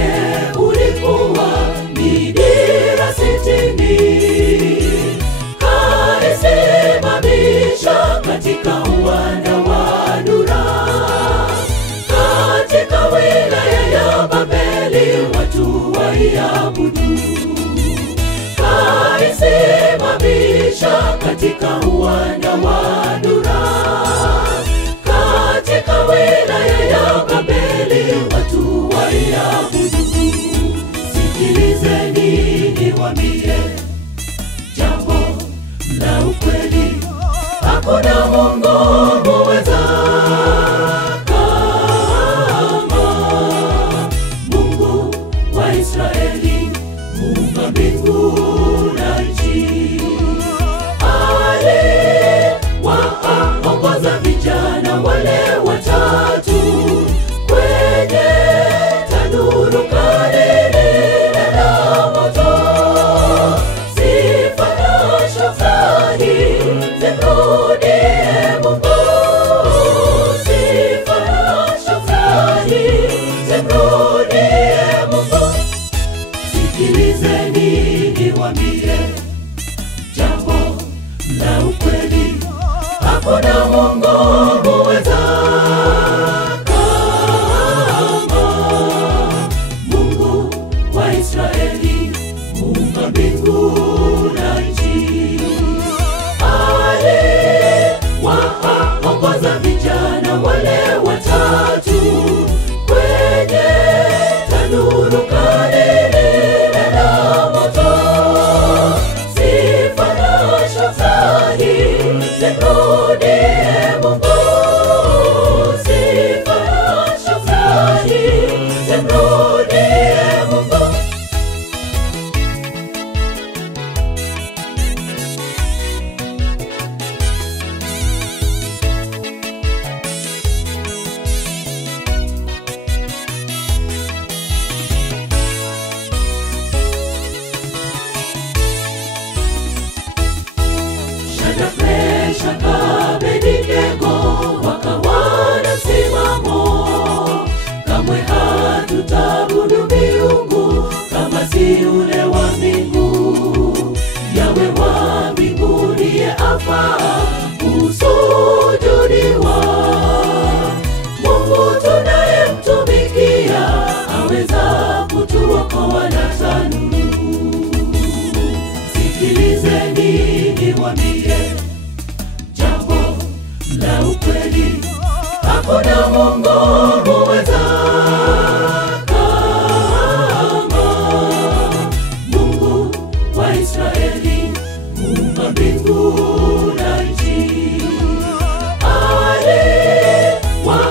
wake ulikuwa ni dira 60. Kaisimamisha katika uwanda wa Dura, katika wilaya ya Babeli watu waiabudu. Kaisimamisha katika uwanda wa Dura, katika wilaya ya Babeli watu waiabudu. Sikilizeni niwaambie jambo la ukweli, hakuna Mungu muweza kama Mungu wa Israeli, Muumba mbingu na nchi. Aliwaongoza vijana wale watatu kwenye tanuru kali lile la moto. Sifa na shukrani zimrudie Mungu, sifa na shukrani zimrudie Mungu. Sikilizeni niwaambie jambo la ukweli, hakuna Mungu muweza kama Mungu wa Israeli, Muumba mbingu na nchi. Aliwaongoza vijana wale watatu kwenye tanuru kali lile la moto. Sifa na shukrani zimrudie Mungu, sifa na shukrani zimrudie Mungu. Shadraka, Abednego wakawa na msimamo, kamwe hatutaabudu miungu kama si yule wa mbingu. Yawe wa mbinguni ye afaa kusujudiwa. Mungu tunayemtumikia aweza kutuokoa na tanuru. Sikilizeni niwaambie jambo la ukweli, hakuna Mungu muweza kama Mungu wa Israeli, Muumba mbingu na nchi.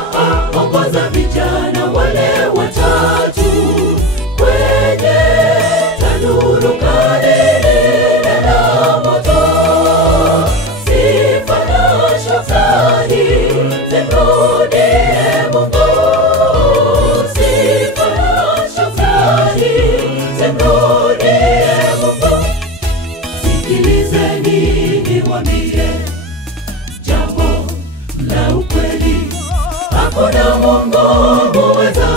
Aliwaongoza vijana wale watatu kwenye tanuru kali lile la moto. Sifa na shukrani zimrudie Mungu, sifa na shukrani zimrudie Mungu. Sikilizeni niwaambie jambo la ukweli, hakuna Mungu muweza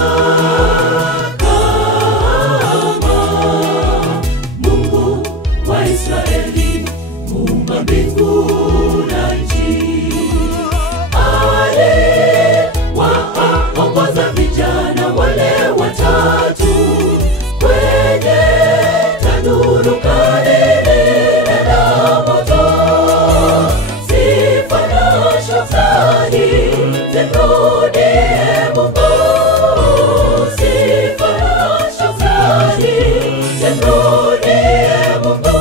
kama Mungu wa Israeli, Muumba mbingu na nchi. Aliwaongoza vijana wale watatu kwenye tanuru kali lile la moto. Sifa na shukrani zimrudie Mungu, sifa na shukrani zimrudie Mungu.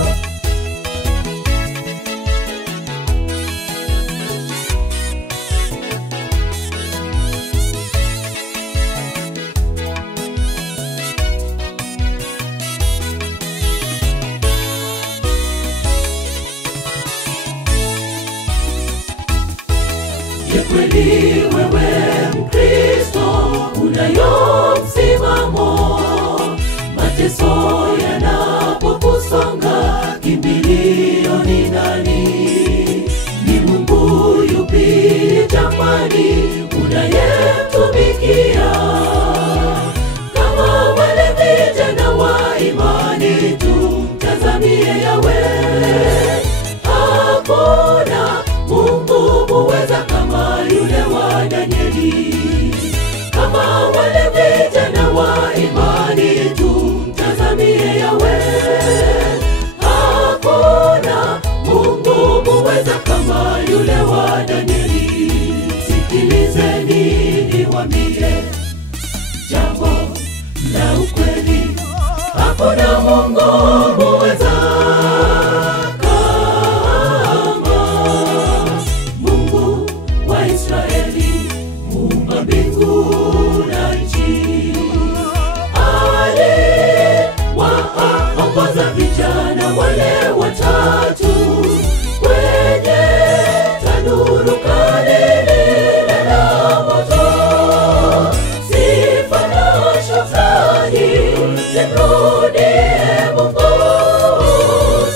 Je, kweli wewe Mkristo unayo msimamo? Mateso yanapokusonga, kimbilio ni nani? Ni Mungu yupi jamani unayemtumikia? Kama wale yule wa Danieli. Sikilizeni niwaambie jambo la ukweli, hakuna Mungu muweza kama Mungu wa Israeli, Muumba mbingu na nchi. Aliwaongoza vijana wale watatu kwenye tanuru kali lile la moto. Sifa na shukrani zimrudie Mungu,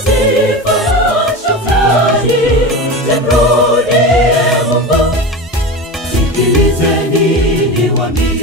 sifa na shukrani zimrudie Mungu. Sikilizeni niwaambie